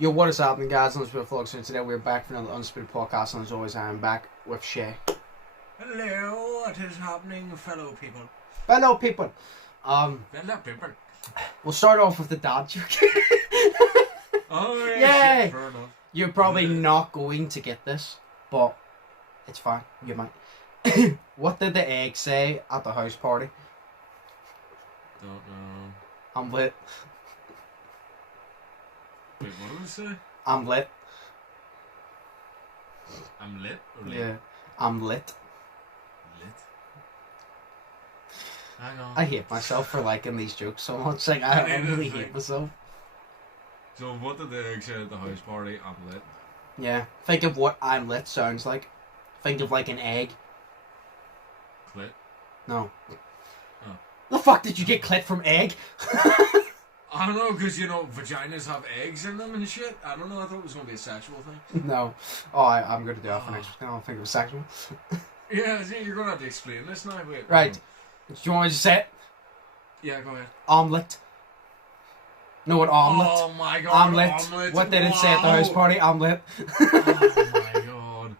Yo, what is happening, guys? Undisputed Vlogs, and today we're back for another Undisputed podcast, and as always, I am back with Shay. Hello, what is happening, fellow people? Hello, people. Fellow people. We'll start off with the dad joke. Oh, yeah. Shit, fair enough. You're probably not going to get this, but it's fine. You might. What did the egg say at the house party? Don't know. I'm lit. Wait, what did it say? I'm lit. I'm lit or lit? Yeah, I'm lit. Lit. Hang on. I hate myself for liking these jokes so much. Like, I really hate myself. So what did the egg say at the house party? I'm lit. Yeah, think of what I'm lit sounds like. Think of like an egg. Clit? No. Oh. The fuck did you get clit from egg? I don't know, because, you know, vaginas have eggs in them and shit. I don't know, I thought it was going to be a sexual thing. No. Oh, I'm going to do that for next week. I don't think it was sexual. Yeah, see, you're going to have to explain this now. Wait, right. Do you want me to say it? Yeah, go ahead. Omelette. No, what omelette? Oh my god. Omelette. What did it say at the house party? Omelette. Oh my god.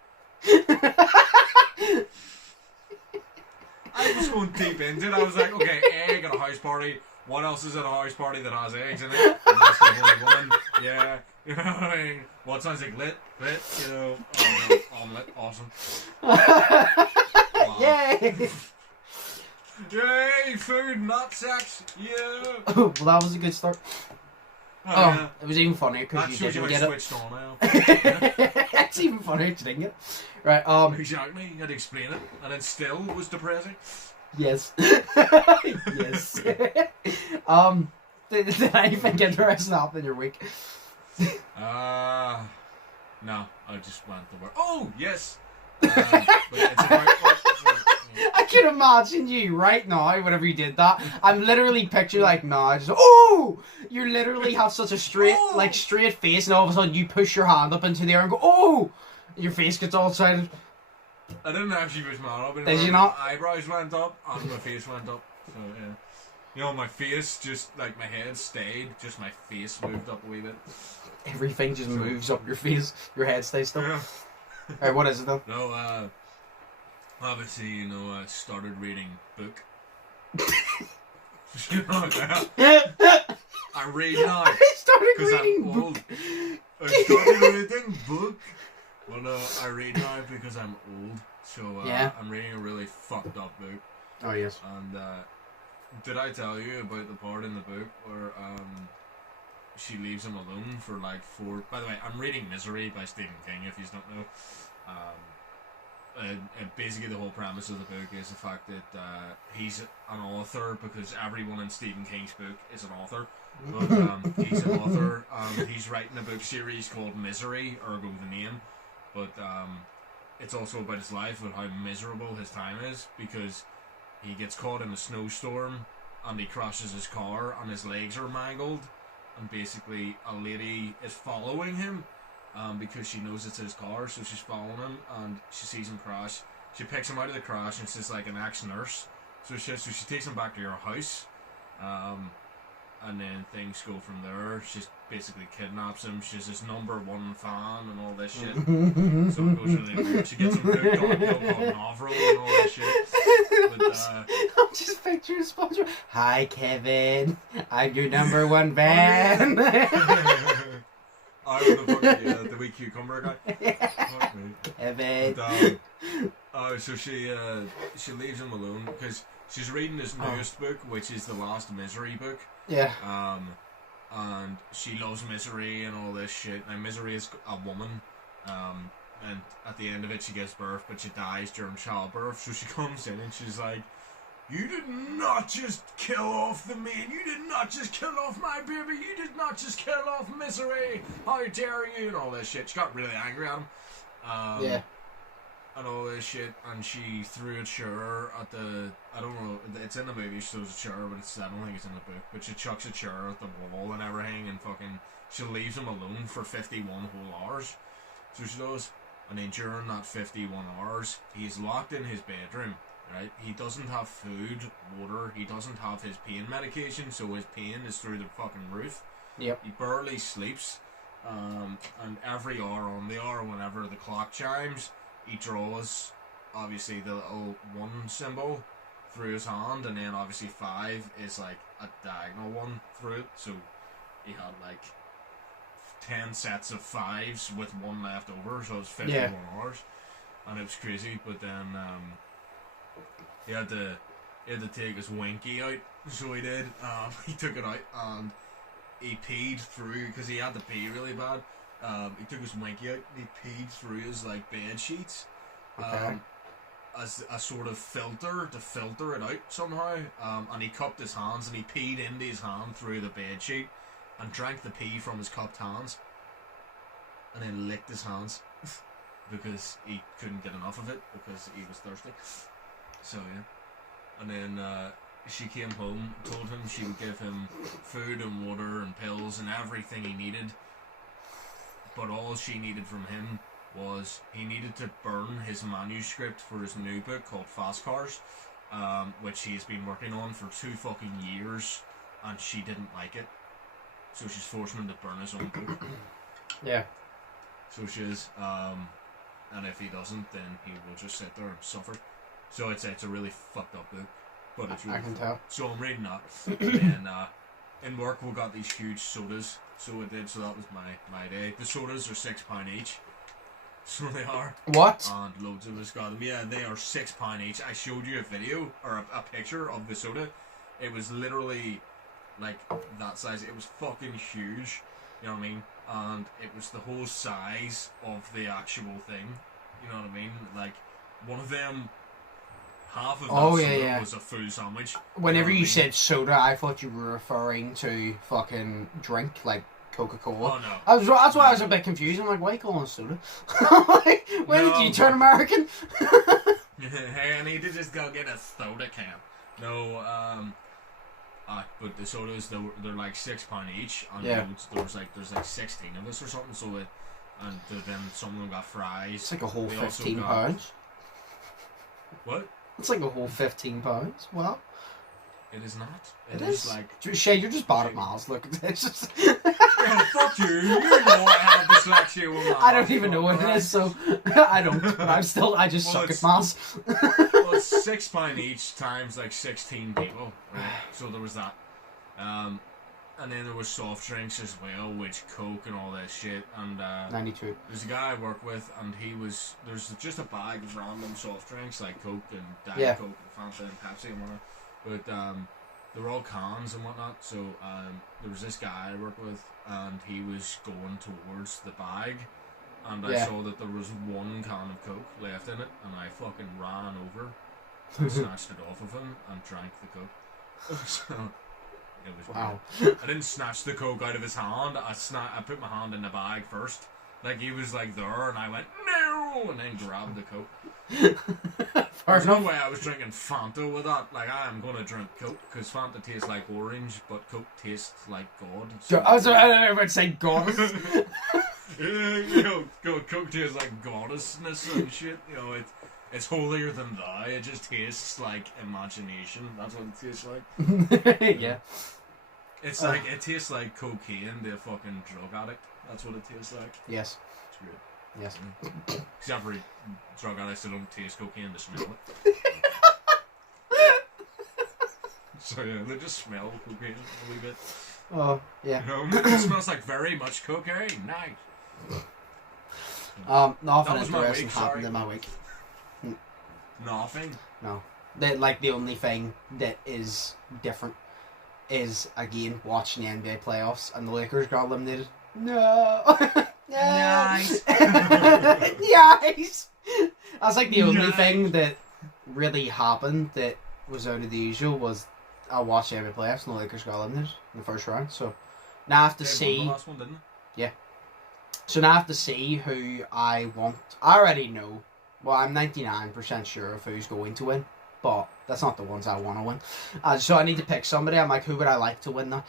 I was going deep into it. I was like, okay, egg at a house party. What else is at a house party that has eggs in it? And that's the only woman. Yeah. You know what I mean? What sounds like lit? Lit, you know. Oh, no. Omelette. Awesome. Wow. Yay! Yay! Food, not sex. Yeah. Well, that was a good start. Oh, yeah. It was even funnier because you didn't get it. Switched on now. It's even funnier if you didn't get it. Right, Exactly. You had to explain it. And it still was depressing. Yes. Yes. Did anything interesting happen in your week? No. I just went to work. Oh, yes. But it's about, I can imagine you right now, whenever you did that. I'm literally picturing like, nah, just, oh! You literally have such a straight, like, straight face, and all of a sudden you push your hand up into the air and go, oh! And your face gets all excited. I didn't actually push my hand up. Did you not? My eyebrows went up and my face went up. So, yeah. You know, my face just, like, my head stayed, just my face moved up a wee bit. Everything just moves up your face, your head stays still. Yeah. Alright, what is it though? No, obviously, you know, I started reading book. You know that? I read now. I started reading I'm book. old. I started reading book. Well, I read now because I'm old. So, yeah. I'm reading a really fucked up book. Oh, yes. And, did I tell you about the part in the book where, she leaves him alone for like 4... By the way, I'm reading Misery by Stephen King, if you don't know. Basically the whole premise of the book is the fact that he's an author, because everyone in Stephen King's book is an author. But he's an author. He's writing a book series called Misery, ergo the name. But it's also about his life and how miserable his time is, because he gets caught in a snowstorm and he crashes his car and his legs are mangled. And basically a lady is following him because she knows it's his car, so she's following him and she sees him crash. She picks him out of the crash and she's like an ex-nurse. So she takes him back to her house, and then things go from there. She basically kidnaps him. She's his #1 fan and all this shit. So it goes really weird. She gets him hooked on a pill called Novril and all this shit. But, I'm just picturing SpongeBob. Hi, Kevin. I'm your #1 fan. I would have fucking the wee cucumber guy. Fuck me. Kevin. But, so she leaves him alone because she's reading his newest book, which is the last Misery book. Yeah. And she loves Misery and all this shit. Now, Misery is a woman. And at the end of it, she gives birth, but she dies during childbirth. So she comes in and she's like, "You did not just kill off the man. You did not just kill off my baby. You did not just kill off Misery. How dare you?" And all this shit. She got really angry at him. Yeah. And all this shit. And she threw a chair at the... I don't know. It's in the movie. She throws a chair, but I don't think it's in the book. But she chucks a chair at the wall and everything. And fucking... She leaves him alone for 51 whole hours. So she does. And then during that 51 hours, he's locked in his bedroom. Right? He doesn't have food, water, he doesn't have his pain medication, so his pain is through the fucking roof. Yep. He barely sleeps. And every hour on the hour, whenever the clock chimes, he draws obviously the little 1 symbol through his hand, and then obviously 5 is like a diagonal one through it. So he had like 10 sets of 5s with 1 left over, so it was 51 hours, and it was crazy. But then he had to take his winky out, so he did. He took it out and he peed through, because he had to pee really bad. He took his winky out and he peed through his like bed sheets, as a sort of filter to filter it out somehow. And he cupped his hands and he peed into his hand through the bed sheet and drank the pee from his cupped hands, and then licked his hands because he couldn't get enough of it because he was thirsty. So yeah, and then she came home, told him she would give him food and water and pills and everything he needed, but all she needed from him was he needed to burn his manuscript for his new book called Fast Cars, which he's been working on for 2 fucking years, and she didn't like it, so she's forcing him to burn his own book. Yeah. So she is, and if he doesn't, then he will just sit there and suffer. So it's a really fucked up book, but it's really I can tell. So I'm reading that, and in work we got these huge sodas, so it did. So that was my day. The sodas are £6 each, so they are. What? And loads of us got them. Yeah, they are £6 each. I showed you a video or a picture of the soda. It was literally like that size. It was fucking huge. You know what I mean? And it was the whole size of the actual thing. You know what I mean? Like, one of them, half of that soda was a full sandwich. Whenever you said soda, I thought you were referring to fucking drink, like Coca-Cola. Oh, no. That's why I was a bit confused. I'm like, why are you calling it soda? Like, when did you turn American? Hey, I need to just go get a soda can. No, but the sodas, they're like £6 each, and there's like 16 of us or something. So then some of them got fries. It's like a whole £15. What? It's like a whole £15. Wow. It is not. It is like Shay, you're just bad at maths. Look, it's just. Yeah, fuck you. You know I have dyslexia with maths. I don't even know what it is, so I don't. But I just suck at maths. Well, it's £6 each times like 16 people, right? So there was that. And then there was soft drinks as well, which Coke and all that shit. And 92. There's a guy I work with, and there's just a bag of random soft drinks like Coke and Diet Coke and Fanta and Pepsi and whatnot. But they were all cans and whatnot. So there was this guy I work with, and he was going towards the bag, and I saw that there was 1 can of Coke left in it, and I fucking ran over and snatched it off of him and drank the Coke. So it was weird. I didn't snatch the Coke out of his hand. I put my hand in the bag first. Like, he was like there, and I went no, and then grabbed the Coke. There's no way I was drinking Fanta with that. Like, I am gonna drink Coke because Fanta tastes like orange, but Coke tastes like God. So I was about to say God. You know, Coke tastes like goddessness and shit. You know, it's holier than thou. It just tastes like imagination. That's what it tastes like. Yeah. It's like, it tastes like cocaine to a fucking drug addict. That's what it tastes like. Yes. It's weird. Yes. Except for drug addicts that don't taste cocaine, they smell it. So yeah, they just smell cocaine a wee bit. Oh, yeah. You know, it smells like very much cocaine. Nice. Nothing interesting happened in my week. Nothing? No. The only thing that is different is, again, watching the NBA playoffs and the Lakers got eliminated. No. Nice. Nice. That's like the only thing that really happened that was out of the usual was I watched the NBA playoffs and the Lakers got eliminated in the first round. So now I have to see. The last one, didn't they? Yeah. So now I have to see who I want. I already know. Well, I'm 99% sure of who's going to win, but that's not the ones I want to win. So I need to pick somebody. I'm like, who would I like to win now?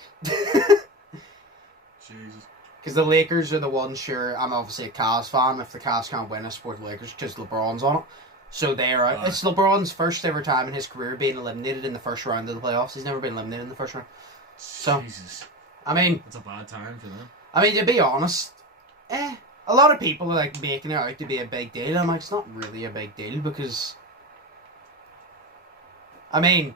Jesus. Because the Lakers are the ones, sure, I'm obviously a Cavs fan. If the Cavs can't win, I support the Lakers because LeBron's on it. So they're out. It's LeBron's first ever time in his career being eliminated in the first round of the playoffs. He's never been eliminated in the first round. So, Jesus. I mean... It's a bad time for them. I mean, to be honest, A lot of people are like making it out to be a big deal. I'm like, it's not really a big deal because, I mean,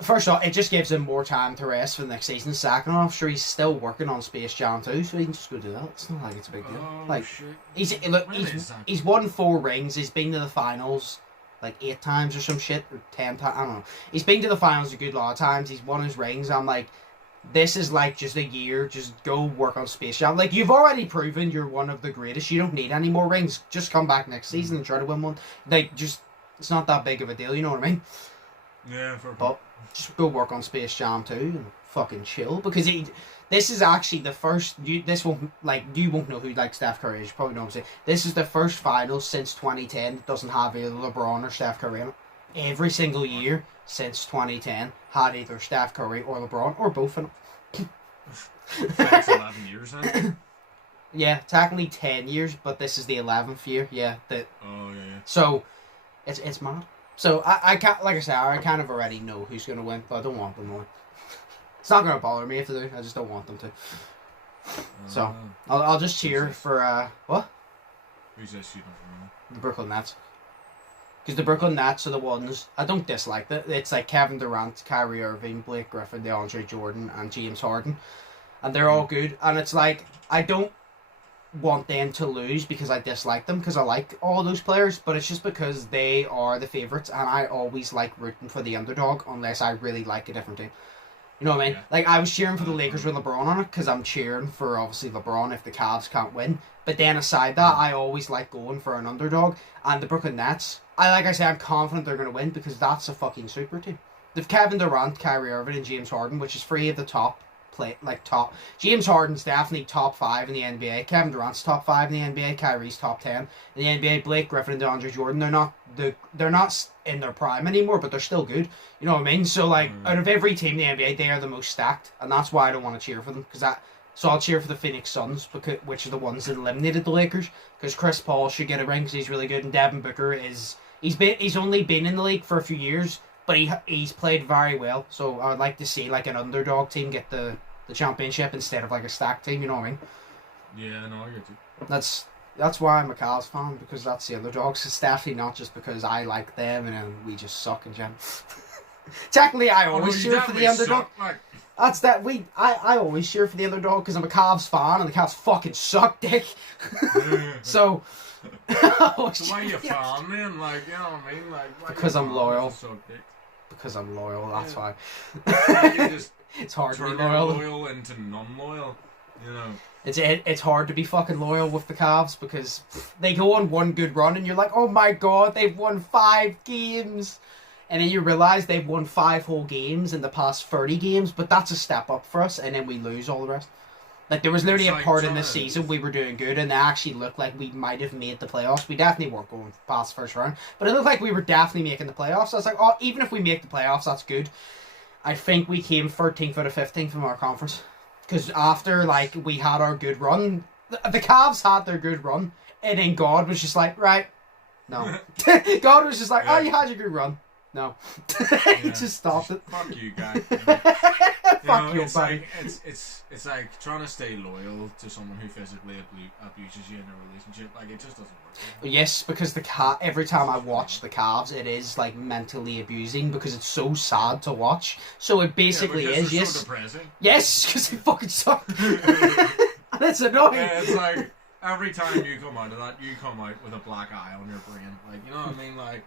first off, it just gives him more time to rest for the next season. Second off, sure, he's still working on Space Jam 2, so he can just go do that. It's not like it's a big deal. Oh, like, shit. he's won 4 rings. He's been to the finals like 8 times or some shit, or 10 times. I don't know. He's been to the finals a good lot of times. He's won his rings. I'm like, this is like just a year. Just go work on Space Jam. Like, you've already proven you're one of the greatest. You don't need any more rings. Just come back next season and try to win one. Like, just, it's not that big of a deal. You know what I mean? Yeah, but just go work on Space Jam 2 and fucking chill, because this is actually the first, you won't know who like Steph Curry is, you probably know what I'm saying. This is the first final since 2010 that doesn't have either LeBron or Steph Curry in it. Every single year since 2010 had either Steph Curry or LeBron or both in it. That's 11 years now. Yeah, technically 10 years, but this is the 11th year. Yeah. Oh yeah. So it's mad. So I can't, like I said, I kind of already know who's gonna win, but I don't want them to win. It's not gonna bother me if they do. I just don't want them to. So I'll just cheer for what? Who's that shooting for? The Brooklyn Nets. Because the Brooklyn Nets are the ones, I don't dislike that. It's like Kevin Durant, Kyrie Irving, Blake Griffin, DeAndre Jordan, and James Harden, and they're all good. And it's like, I don't want them to lose because I dislike them, because I like all those players, but it's just because they are the favourites, and I always like rooting for the underdog unless I really like a different team. You know what I mean? Yeah. Like, I was cheering for the Lakers with LeBron on it because I'm cheering for, obviously, LeBron if the Cavs can't win. But then aside that, I always like going for an underdog. And the Brooklyn Nets, like I say, I'm confident they're going to win because that's a fucking super team. They've Kevin Durant, Kyrie Irving, and James Harden, which is 3 of the top. James Harden's definitely top 5 in the NBA. Kevin Durant's top 5 in the NBA. Kyrie's top 10 in the NBA. Blake Griffin and DeAndre Jordan, they're not in their prime anymore, but they're still good. You know what I mean? So like, out of every team in the NBA, they are the most stacked, and that's why I don't want to cheer for them. So I'll cheer for the Phoenix Suns, which are the ones that eliminated the Lakers, because Chris Paul should get a ring because he's really good, and Devin Booker he's only been in the league for a few years, but he's played very well. So I would like to see like an underdog team get the championship instead of like a stacked team, you know what I mean? Yeah, no, I get you. That's why I'm a Cavs fan, because that's the underdogs. It's definitely not just because I like them and we just suck in general. Technically, I always cheer for the underdog. I always cheer for the underdog because I'm a Cavs fan and the Cavs fucking suck, dick. So why are you a fan, man? Like, you know what I mean? Like, because I'm loyal. Because I'm loyal, that's why. It's hard to be loyal into non-loyal, you know. It's hard to be fucking loyal with the Cavs because they go on one good run and you're like, oh my god, they've won 5 games. And then you realise they've won 5 whole games in the past 30 games, but that's a step up for us, and then we lose all the rest. Like, there was literally a part in this season we were doing good, and it actually looked like we might have made the playoffs. We definitely weren't going past the first round, but it looked like we were definitely making the playoffs. I was like, oh, even if we make the playoffs, that's good. I think we came 13th out of 15th from our conference. Because after, like, we had our good run, the Cavs had their good run, and then God was just like, right, no. God was just like, oh, you had your good run. No. He just stopped it. Fuck you, guy. Fuck you, it's buddy. like, it's like trying to stay loyal to someone who physically abuses you in a relationship. Like, it just doesn't work. Yes, because every time I watch the Cavs, it is like mentally abusing because it's so sad to watch. So it basically is, yes. So depressing. Yes, because they fucking suck. And it's annoying. Yeah, it's like every time you come out of that, you come out with a black eye on your brain. Like, you know what I mean? Like,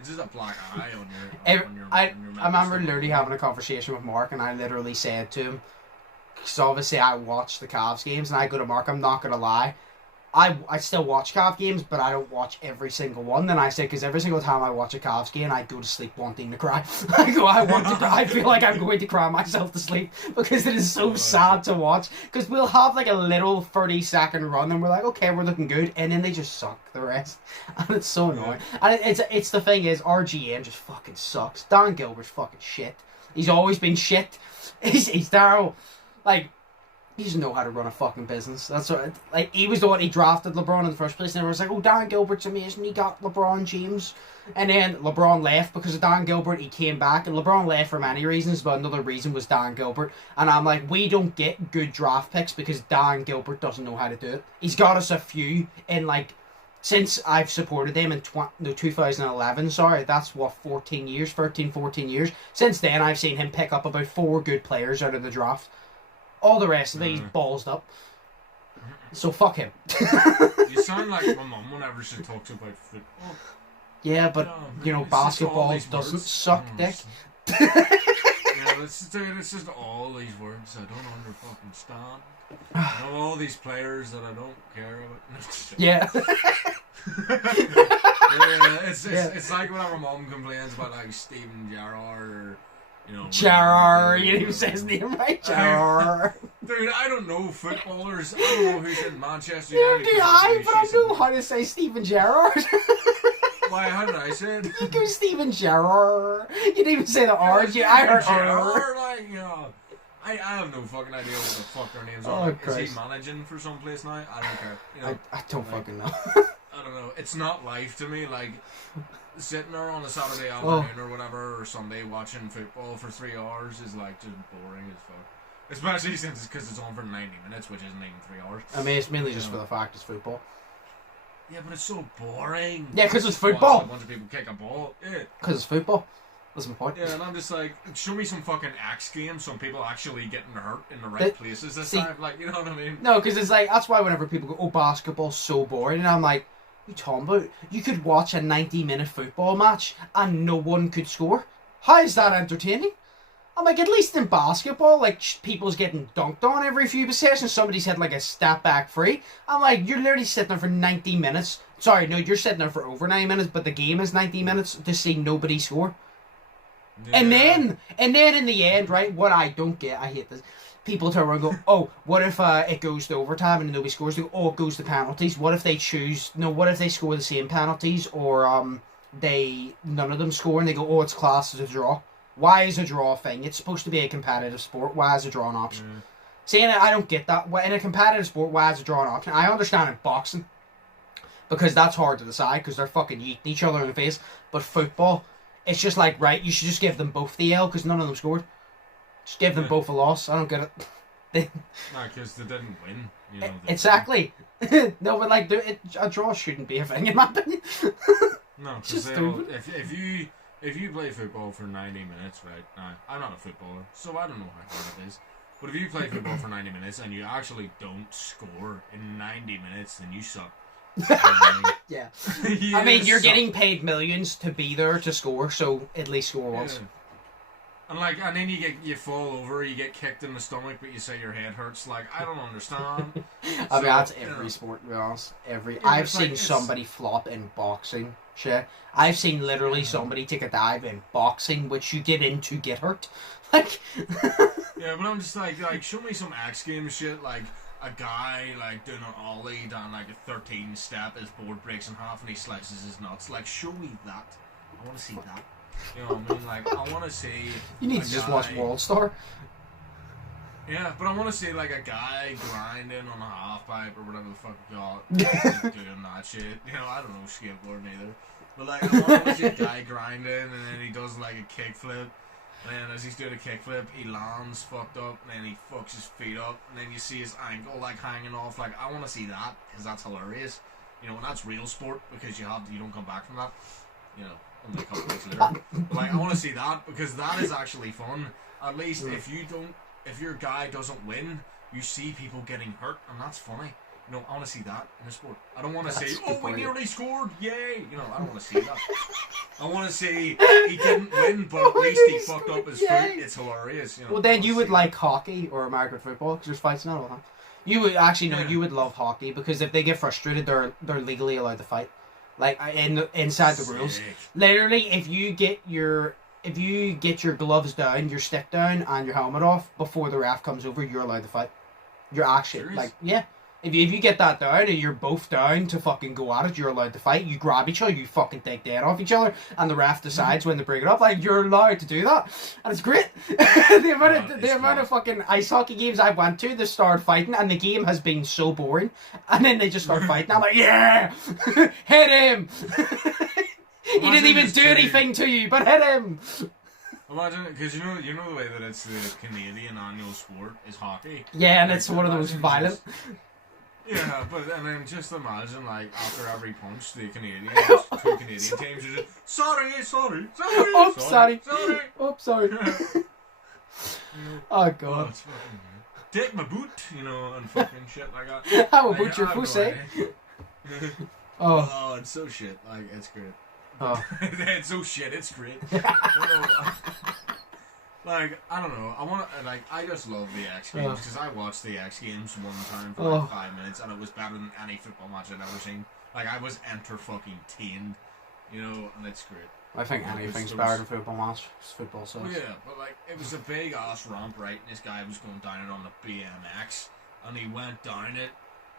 it's just a black eye on your I remember literally having a conversation with Mark, and I literally said to him, because obviously I watch the Cavs games, and I go to Mark, I'm not going to lie, I still watch Cavs games, but I don't watch every single one. Then I said, because every single time I watch a Cavs game, I go to sleep wanting to cry. I want to cry. I feel like I'm going to cry myself to sleep because it is so sad to watch. Because we'll have like a little 30-second run, and we're like, okay, we're looking good, and then they just suck the rest, and it's so annoying. And it's the thing is, our GM just fucking sucks. Dan Gilbert's fucking shit. He's always been shit. He's terrible. Like, He doesn't know how to run a fucking business. That's what, like, he was the one, he drafted LeBron in the first place, and everyone was like, oh, Dan Gilbert's amazing, he got LeBron James. And then LeBron left because of Dan Gilbert, he came back, and LeBron left for many reasons, but another reason was Dan Gilbert. And I'm like, we don't get good draft picks because Dan Gilbert doesn't know how to do it. He's got us a few in, like, since I've supported them in 2011, sorry, that's what, 14 years. Since then, I've seen him pick up about 4 good players out of the draft. All the rest of it, he's ballsed up. So fuck him. You sound like my mum whenever she talks about football. Yeah, but, you know, basketball doesn't suck, dick. Yeah, it's just all these words I don't understand. I know all these players that I don't care about. Yeah. It's like whenever mum complains about, like, Steven Gerrard or... You know, Gerrard, you didn't even say his name right, Gerrard. Dude, I don't know footballers. I don't know who's in Manchester United. Neither do I, but I know how to say Steven Gerrard. Why? How did I say it? You go Steven Gerrard. You didn't even say the R. I heard Gerrard. Like, you know, I have no fucking idea what the fuck their names are. Like, is he managing for some place now? I don't care. You know, I don't fucking know. I don't know. It's not life to me. Like, sitting there on a Saturday afternoon or whatever, or Sunday watching football for 3 hours is like just boring as fuck. Especially since it's because it's on for 90 minutes, which isn't even 3 hours. I mean, it's mainly just for the fact it's football. Yeah, but it's so boring. Yeah, because it's football. A bunch of people kick a ball. Yeah. Because it's football. That's my point. Yeah, and I'm just like, show me some fucking X Games, some people actually getting hurt in the right places this time. Like, you know what I mean? No, because it's like, that's why whenever people go, oh, basketball's so boring, and I'm like, what are you talking about? You could watch a 90-minute football match and no one could score. How is that entertaining? I'm like, at least in basketball, like, people's getting dunked on every few possessions. Somebody's had, like, a step back free. I'm like, you're literally sitting there for 90 minutes. Sorry, no, you're sitting there for over 90 minutes, but the game is 90 minutes to see nobody score. Yeah. And then in the end, right, what I don't get, I hate this. People turn around and go, oh, what if it goes to overtime and nobody scores? They go, oh, it goes to penalties. What if they what if they score the same penalties or none of them score and they go, oh, it's classed as a draw? Why is a draw a thing? It's supposed to be a competitive sport. Why is a draw an option? Saying I don't get that. In a competitive sport, why is a draw an option? I understand in boxing because that's hard to decide because they're fucking yeeting each other in the face. But football, it's just like, right, you should just give them both the L because none of them scored. Just give them both a loss. I don't get it. No, because they didn't win. You know, exactly. No, but like a draw shouldn't be a thing in my opinion. No, because if you play football for 90 minutes, right? Now, I'm not a footballer, so I don't know how hard it is. But if you play football for 90 minutes and you actually don't score in 90 minutes, then you suck. Yeah. I mean, you're getting paid millions to be there to score, so at least score once. And then you fall over, you get kicked in the stomach, but you say your head hurts. Like, I don't understand. I mean, that's every sport, to be honest. I've seen somebody flop in boxing. Shit. I've seen literally somebody take a dive in boxing, which you get in to get hurt. Like. Yeah, but I'm just like, show me some X Games shit, like a guy like doing an ollie down like a 13 step, his board breaks in half and he slices his nuts. Like, show me that. I want to see that. You know what I mean? Like, I want to see. You need to just watch World Star. Yeah, but I want to see like a guy grinding on a half pipe or whatever the fuck you call it, doing that shit. You know, I don't know skateboarding either. But like, I want to see a guy grinding and then he does like a kickflip. And then as he's doing a kickflip, he lands fucked up and then he fucks his feet up. And then you see his ankle like hanging off. Like, I want to see that because that's hilarious. You know, and that's real sport because you don't come back from that. You know. Only a couple weeks later. But like, I want to see that because that is actually fun. At least if your guy doesn't win, you see people getting hurt, and that's funny. You know, I want to see that in a sport. I don't want to say, oh, we nearly scored, yay! You know, I don't want to see that. I want to say he didn't win, but at least he fucked up his foot. It's hilarious. You know, well, then you would like hockey or American football because there's fights not all the time. You would actually you would love hockey because if they get frustrated, they're legally allowed to fight. Like inside the rules, literally, if you get your gloves down, your stick down, and your helmet off before the ref comes over, you're allowed to fight. You're actually like If you get that down and you're both down to fucking go at it, you're allowed to fight. You grab each other, you fucking take the head off each other, and the ref decides when to break it up. Like, you're allowed to do that, and it's great. the amount of fucking ice hockey games I've went to, they start fighting, and the game has been so boring, and then they just start fighting. I'm like, yeah, hit him. He didn't even do anything to you, but hit him. Imagine, because you know the way that it's the Canadian annual sport is hockey. Yeah, and it's one of the most violent. Yeah, but and then just imagine, like, after every punch, the Canadians, two Canadian teams are just sorry. Oops, sorry. Oops, sorry. Oh god. Oh, it's fucking weird. Take my boot, and fucking shit like that. How about your pussy? Oh, it's so shit. Like, it's great. Oh. It's so shit. It's great. Like, I don't know. I just love the X Games because I watched the X Games one time for like 5 minutes and it was better than any football match I'd ever seen. Like, I was entertained, and it's great. I think anything's better than football match. It's football, so. Well, yeah, but like, it was a big ass ramp, right? And this guy was going down it on the BMX and he went down it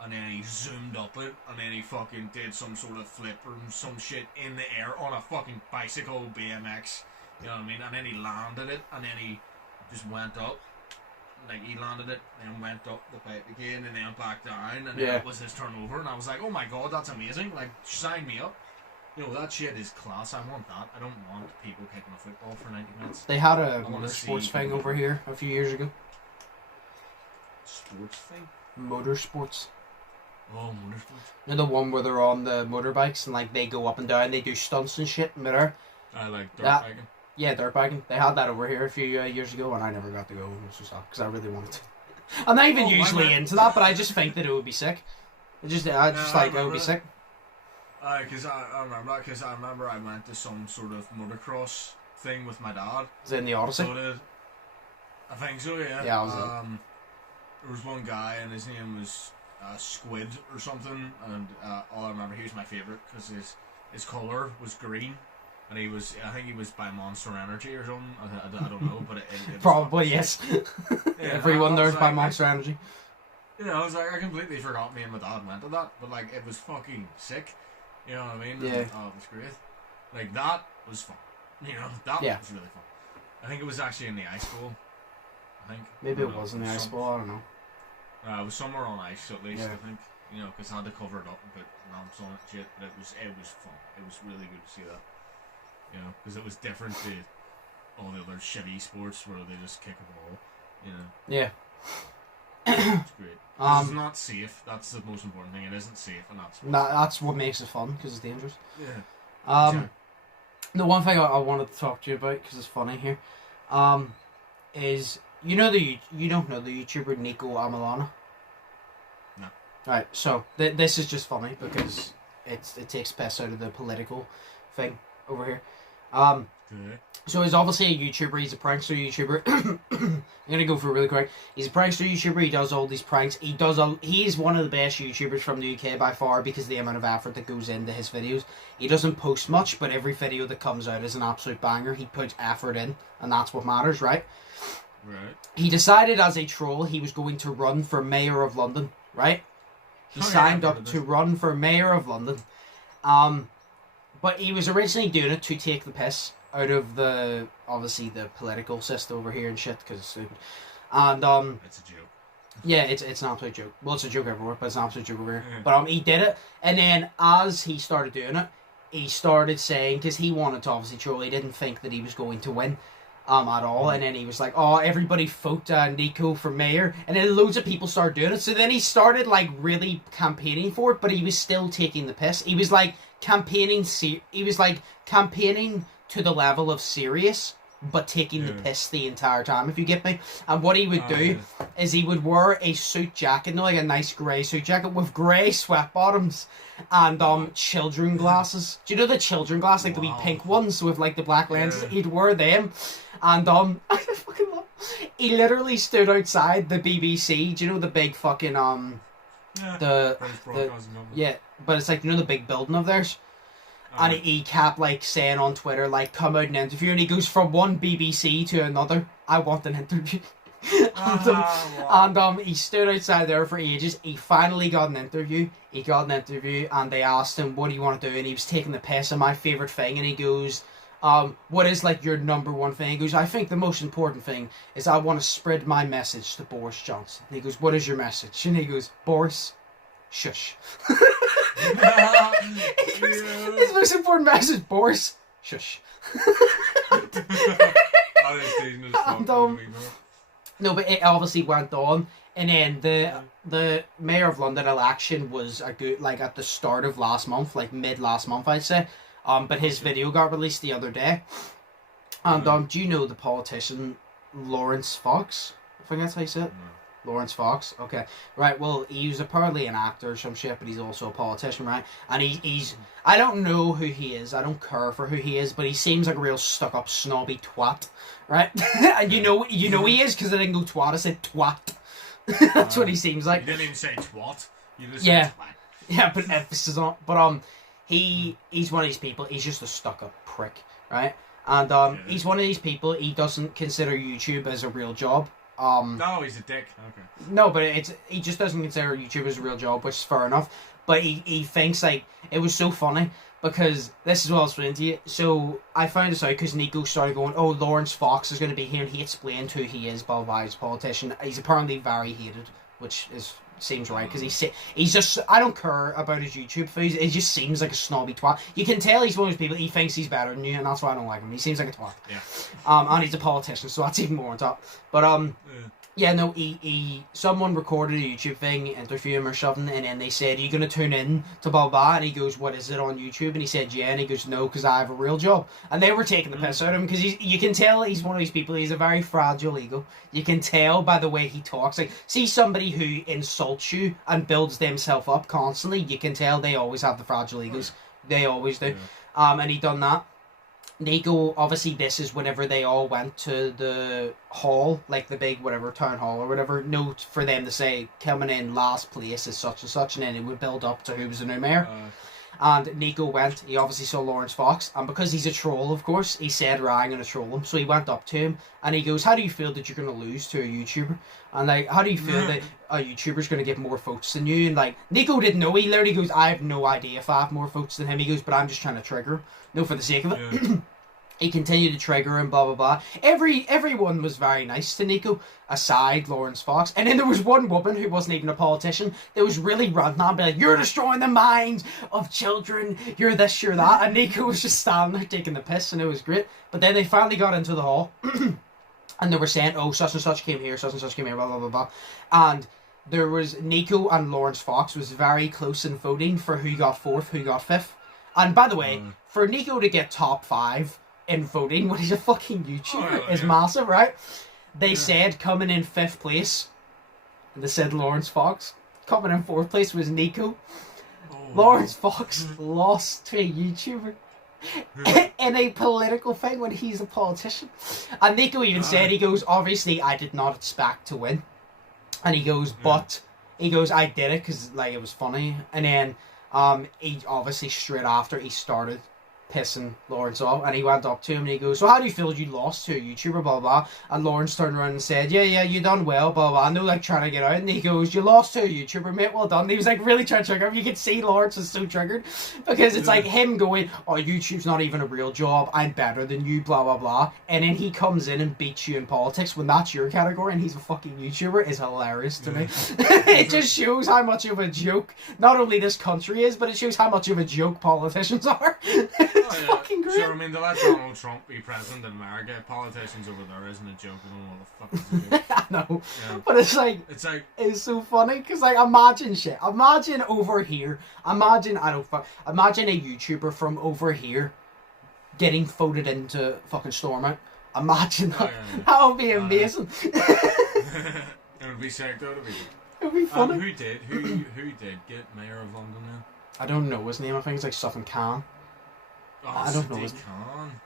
and then he zoomed up it and then he fucking did some sort of flip or some shit in the air on a fucking bicycle BMX. You know what I mean? And then he landed it, and then he just went up. Like, he landed it, and went up the pipe again, and then back down, and then it was his turnover. And I was like, oh my god, that's amazing. Like, sign me up. That shit is class. I want that. I don't want people kicking a football for 90 minutes. They had a motorsports thing over here a few years ago. Sports thing? Motorsports. Oh, motorsports. You know the one where they're on the motorbikes, and, like, they go up and down, they do stunts and shit in midair? I like dirt biking. Yeah, dirt biking. They had that over here a few years ago, and I never got to go, which was sad, because I really wanted to. I'm not even usually into that, but I just think that it would be sick. It would be sick. Because I remember I went to some sort of motocross thing with my dad. Is it in the Odyssey? I think so, yeah. Yeah, I was there was one guy, and his name was Squid or something, and all I remember, he was my favourite, because his colour was green. And I think he was by Monster Energy or something. I don't know, but it probably yes. Yeah, everyone there's by Monster Energy. I was like, I completely forgot me and my dad went to that, but like, it was fucking sick. You know what I mean? Yeah. And, it was great. Like, that was fun. That was really fun. I think it was actually in the ice bowl. I think. Maybe it was in the ice bowl. I don't know. It was somewhere on ice at least. I think. Because I had to cover it up and put lamps on it and shit. But it was fun. It was really good to see that. Because it was different to all the other shitty sports where they just kick a ball. Yeah. It's great. It's not safe. That's the most important thing. It isn't safe, and that's what makes it fun, because it's dangerous. Yeah. The one thing I wanted to talk to you about, because it's funny here, is you don't know the YouTuber Nico Amelana? No. Right. So this is just funny because it takes piss out of the political thing over here. So he's obviously a YouTuber. He's a prankster YouTuber. I'm gonna go for it really quick. He's a prankster YouTuber. He does all these pranks. He is one of the best YouTubers from the UK by far, because of the amount of effort that goes into his videos. He doesn't post much, but every video that comes out is an absolute banger. He puts effort in, and that's what matters, right? Right. He decided as a troll he was going to run for Mayor of London, right? He signed up to run for Mayor of London. But he was originally doing it to take the piss out of the political system over here and shit, because it's stupid. And it's a joke. Yeah, it's an absolute joke. Well, it's a joke everywhere, but it's an absolute joke over here. But he did it, and then as he started doing it, he started saying, because he wanted to obviously troll, he didn't think that he was going to win at all, and then he was like, oh, everybody vote Nico for mayor, and then loads of people started doing it. So then he started like really campaigning for it, but he was still taking the piss. He was like campaigning to the level of serious, but taking the piss the entire time, if you get me. And what he would do is he would wear a suit jacket, like a nice grey suit jacket with grey sweat bottoms and children glasses. Do you know the children glasses, like the wee pink ones with like the black lenses? He'd wear them, and I fucking love. He literally stood outside the BBC. Do you know the big fucking but it's like, the big building of theirs. And he kept like saying on Twitter, like, come out and interview, and he goes from one BBC to another, I want an interview. And he stood outside there for ages. He finally got an interview. And they asked him, what do you want to do? And he was taking the piss on my favourite thing. And he goes, what is like your number one thing? He goes, I think the most important thing is I want to spread my message to Boris Johnson. And he goes, what is your message? And he goes, Boris, shush. His most important message, Boris, shush. No, but it obviously went on, and then the Mayor of London election was a good, like at the start of last month, like mid last month, I'd say. But his video got released the other day. And do you know the politician Lawrence Fox? I think that's how you say it. Lawrence Fox. Okay, right. Well, he was apparently an actor or some shit, but he's also a politician, right? And he's I don't know who he is. I don't care for who he is, but he seems like a real stuck-up, snobby twat, right? And you know he is because I didn't go twat. I said twat. That's what he seems like. You didn't even say twat. You just said twat. Yeah, but emphasis on. But he's one of these people. He's just a stuck-up prick, right? And he's one of these people. He doesn't consider YouTube as a real job. No, he's a dick. Okay. No, but he just doesn't consider YouTube as a real job, which is fair enough. But he thinks, like, it was so funny because this is what I was explaining to you. So I found this out because Nico started going, oh, Lawrence Fox is going to be here, and he explained who he is, blah, blah, blah, he's a politician. He's apparently very hated, which seems right because he's just, I don't care about his YouTube feeds. He just seems like a snobby twat. You can tell he's one of those people, he thinks he's better than you, and that's why I don't like him. He seems like a twat. Yeah. And he's a politician, so that's even more on top. But yeah, no, someone recorded a YouTube thing, interviewed him or something, and then they said, are you going to tune in to blah blah? And he goes, what is it on YouTube? And he said, yeah. And he goes, no, because I have a real job. And they were taking the piss out of him because you can tell he's one of these people, he's a very fragile ego. You can tell by the way he talks. Like, see somebody who insults you and builds themselves up constantly, you can tell they always have the fragile egos. They always do. Yeah. And he done that. Nico, obviously this is whenever they all went to the hall, like the big whatever town hall or whatever, note for them to say coming in last place is such and such, and then it would build up to who was the new mayor. And Nico went, he obviously saw Lawrence Fox, and because he's a troll, of course, he said, right, I'm going to troll him. So he went up to him, and he goes, how do you feel that you're going to lose to a YouTuber? And like, how do you feel that a YouTuber's going to get more votes than you? And like, Nico didn't know. He literally goes, I have no idea if I have more votes than him. He goes, but I'm just trying to trigger him. No, for the sake of it. Yeah. He continued to trigger him, blah, blah, blah. Everyone was very nice to Nico, aside Lawrence Fox. And then there was one woman who wasn't even a politician that was really ranting on, being like, you're destroying the minds of children, you're this, you're that. And Nico was just standing there taking the piss, and it was great. But then they finally got into the hall, and they were saying, oh, such and such came here, blah, blah, blah, blah. And there was Nico and Lawrence Fox was very close in voting for who got fourth, who got fifth. And by the way, for Nico to get top 5 in voting when he's a fucking YouTuber is massive, right? They said coming in 5th place, and they said Lawrence Fox. Coming in 4th place was Nico. Lawrence Fox lost to a YouTuber in a political thing when he's a politician. And Nico even said, he goes, obviously I did not expect to win. And he goes, but he goes, I did it because like it was funny. And then he obviously straight after he started pissing Lawrence off, and he went up to him and he goes, so how do you feel you lost to a YouTuber, blah blah? And Lawrence turned around and said, yeah, you done well, blah blah. And they're like trying to get out, and he goes, you lost to a YouTuber, mate, well done. And he was like really trying to trigger him. You could see Lawrence is so triggered because it's like him going, oh, YouTube's not even a real job, I'm better than you, blah blah blah. And then he comes in and beats you in politics when that's your category and he's a fucking YouTuber is hilarious to me. It just shows how much of a joke not only this country is, but it shows how much of a joke politicians are. It's fucking great. Sure, I mean, to let Donald Trump be president in America, politicians over there isn't a joke. I don't know what the fuck is a joke. I know, but it's so funny because like imagine over here, imagine a YouTuber from over here getting voted into fucking Stormont. Imagine that. That would be amazing. It would be sick though. It would be funny. Who did get Mayor of London then? I don't know his name. I think it's like something Khan. I don't know.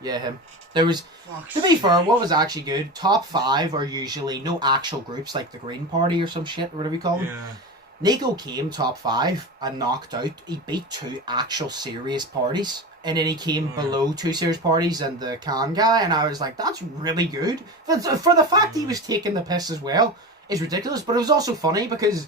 Yeah, him. There was, to be fair, what was actually good, top 5 are usually no actual groups like the Green Party or some shit, or whatever you call them. Yeah. Nico came top 5 and knocked out, he beat 2 actual serious parties and then he came below 2 series parties and the Khan guy, and I was like, that's really good. For the fact he was taking the piss as well is ridiculous, but it was also funny because,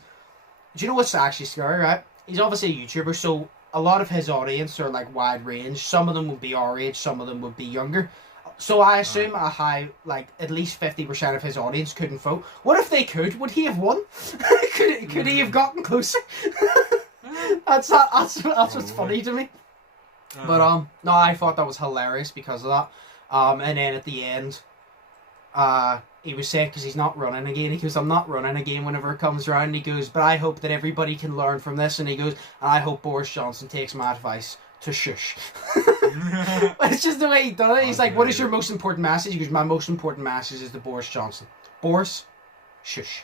do you know what's actually scary, right? He's obviously a YouTuber, so a lot of his audience are like wide range. Some of them would be our age, some of them would be younger. So I assume a high, like at least 50% of his audience couldn't vote. What if they could? Would he have won? could he have gotten closer? That's what's funny to me. But no, I thought that was hilarious because of that. And then at the end, he was saying, because he's not running again, he goes, I'm not running again whenever it comes around. And he goes, but I hope that everybody can learn from this. And he goes, and I hope Boris Johnson takes my advice to shush. It's just the way he does it. He's like, what is your most important message? He goes, my most important message is to Boris Johnson. Boris, shush.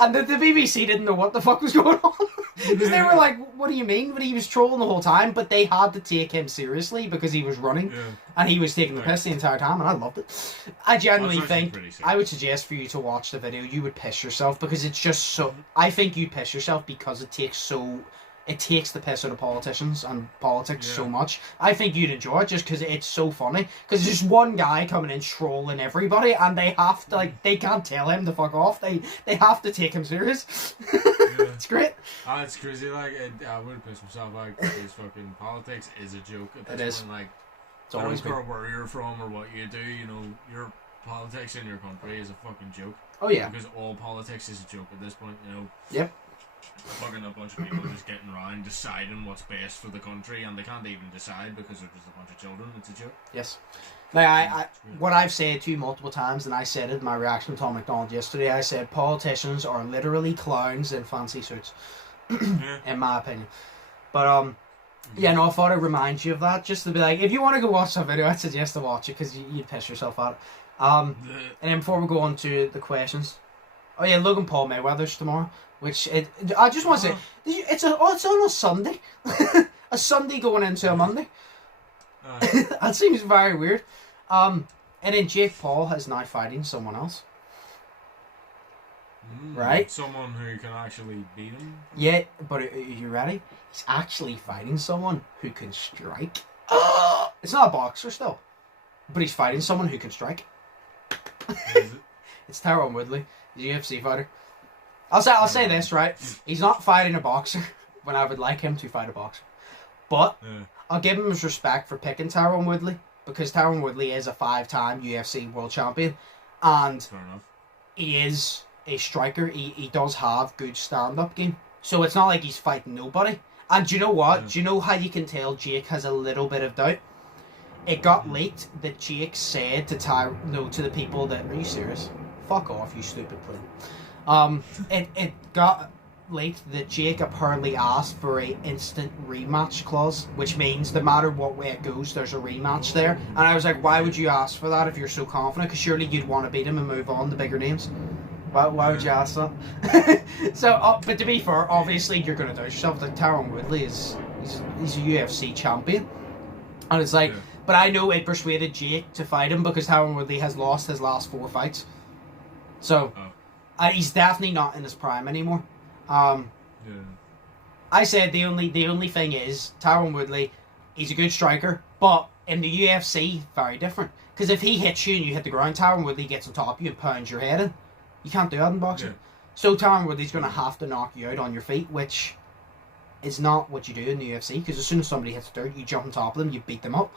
And the BBC didn't know what the fuck was going on. Because they were like, what do you mean? But he was trolling the whole time, but they had to take him seriously because he was running. Yeah. And he was taking the piss the entire time, and I loved it. I genuinely think, I would suggest for you to watch the video. You would piss yourself because it's just so... I think you piss yourself because it takes the piss out of politicians and politics so much. I think you'd enjoy it just because it's so funny. Because there's one guy coming in trolling everybody, and they have to, like, they can't tell him to fuck off. They have to take him serious. It's great. It's crazy. Like, I would piss myself out because fucking politics is a joke at this point. Like, I don't care where you're from or what you do. You know, your politics in your country is a fucking joke. Oh yeah. Because all politics is a joke at this point. You know. Yep. Fucking a bunch of people just getting around deciding what's best for the country, and they can't even decide because they're just a bunch of children. It's a joke. Yes. Now, what I've said to you multiple times, and I said it in my reaction to Tom McDonald yesterday, I said politicians are literally clowns in fancy suits, in my opinion. But yeah, no, I thought I'd remind you of that, just to be like, if you want to go watch that video, I'd suggest to watch it because you'd piss yourself out. And then before we go on to the questions, oh yeah, Logan Paul Mayweather's tomorrow. Which I just want to say, it's on a Sunday, a Sunday going into a Monday. That seems very weird. And then Jake Paul is now fighting someone else, right? Someone who can actually beat him. Yeah, but are you ready? He's actually fighting someone who can strike. It's not a boxer still, but he's fighting someone who can strike. It's Tyrone Woodley, the UFC fighter. I'll say this, right? He's not fighting a boxer when I would like him to fight a boxer. But I'll give him his respect for picking Tyrone Woodley because Tyrone Woodley is a 5-time UFC world champion. And he is a striker. He does have good stand-up game. So it's not like he's fighting nobody. And do you know what? Do you know how you can tell Jake has a little bit of doubt? It got leaked that Jake said to the people that... Are you serious? Fuck off, you stupid plane. It got leaked that Jake apparently asked for a instant rematch clause, which means no matter what way it goes, there's a rematch there. And I was like, why would you ask for that if you're so confident? Because surely you'd want to beat him and move on to bigger names. Why would you ask that? So, but to be fair, obviously you're going to doubt yourself. Like Tyrone Woodley he's a UFC champion, and it's like, but I know it persuaded Jake to fight him because Tyrone Woodley has lost his last 4 fights. So. He's definitely not in his prime anymore. I said the only thing is Tyrone Woodley, he's a good striker, but in the UFC, very different. Because if he hits you and you hit the ground, Tyrone Woodley gets on top of you and pounds your head in. You can't do that in boxing. Yeah. So Tyrone Woodley's going to have to knock you out on your feet, which is not what you do in the UFC. Because as soon as somebody hits dirt, you jump on top of them, you beat them up.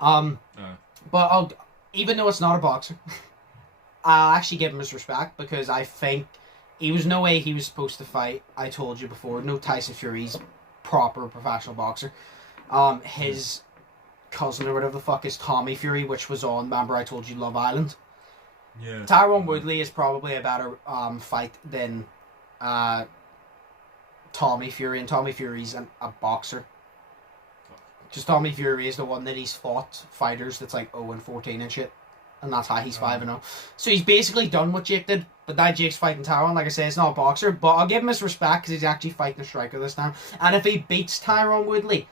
But even though it's not a boxer. I'll actually give him his respect because I think he was no way he was supposed to fight. I told you before, no Tyson Fury's proper professional boxer. His cousin or whatever the fuck is Tommy Fury, which was on, remember I told you, Love Island? Yeah. Tyrone Woodley is probably a better fight than Tommy Fury, and Tommy Fury's a boxer. Just Tommy Fury is the one that he's fought fighters that's like 0-14 and shit. And that's how he's 5-0. So he's basically done what Jake did. But now Jake's fighting Tyrone. Like I said, it's not a boxer. But I'll give him his respect because he's actually fighting a striker this time. And if he beats Tyrone Woodley,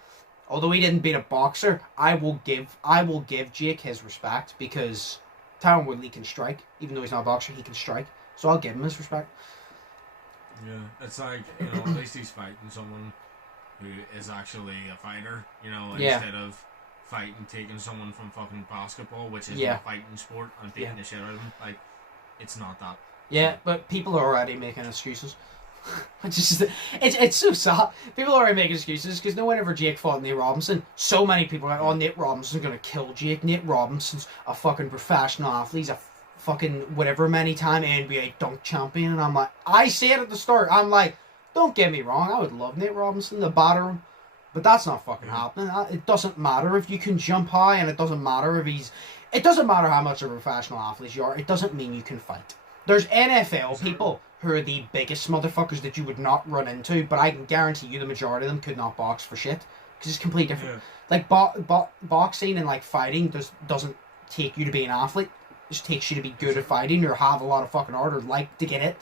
although he didn't beat a boxer, I will give Jake his respect because Tyrone Woodley can strike. Even though he's not a boxer, he can strike. So I'll give him his respect. Yeah, it's like, at least he's fighting someone who is actually a fighter, you know, instead of taking someone from fucking basketball, which is a fighting sport, and beating the shit out of them. Like, it's not that. Yeah, but people are already making excuses. It's so sad. People are already making excuses because whenever Jake fought Nate Robinson, so many people are like, oh, Nate Robinson's gonna kill Jake. Nate Robinson's a fucking professional athlete. He's a fucking whatever many time NBA dunk champion. And I'm like, I said at the start, I'm like, don't get me wrong, I would love Nate Robinson to batter him. But that's not fucking happening. It doesn't matter if you can jump high, and it doesn't matter if it doesn't matter how much of a professional athlete you are. It doesn't mean you can fight. There's NFL people who are the biggest motherfuckers that you would not run into, but I can guarantee you the majority of them could not box for shit. Because it's completely different. Yeah. Like, boxing and, like, fighting doesn't take you to be an athlete. It just takes you to be good at fighting or have a lot of fucking art or like to get it.